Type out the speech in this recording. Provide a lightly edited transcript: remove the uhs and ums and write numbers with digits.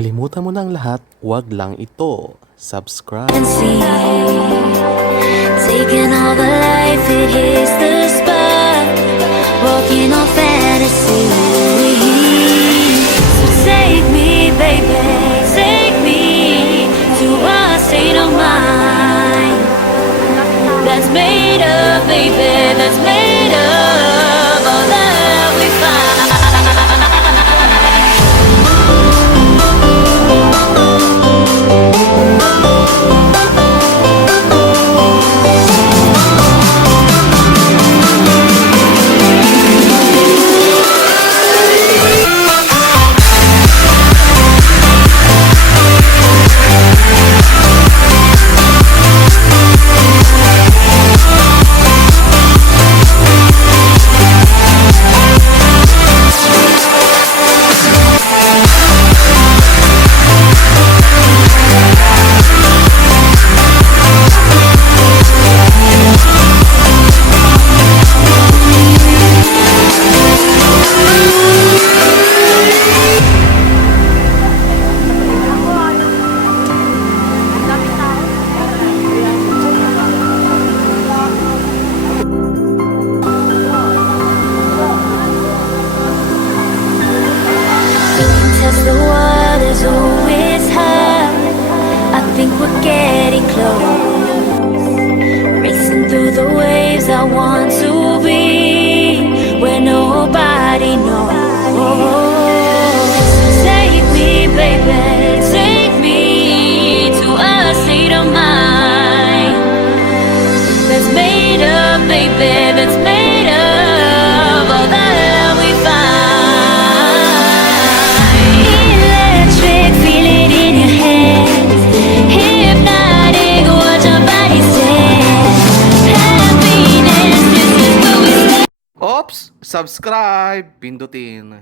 Kalimutan mo na ang lahat, wag lang ito. Subscribe. Taking all the life, it hits the spot. Walking on fantasy. So take me, baby, take me to a state of mind that's made up, baby, that's made up all that we find. Test the waters, oh it's high. I think we're getting close. Racing through the waves, I want to be where nobody knows. Take me, baby, take me to a state of mind that's made up, baby, that's made up all that we find. Electric, feel it in your hands. Hypnotic, watch our bodies dance. Happiness, this is where we stand. Oops! Subscribe! Pindutin.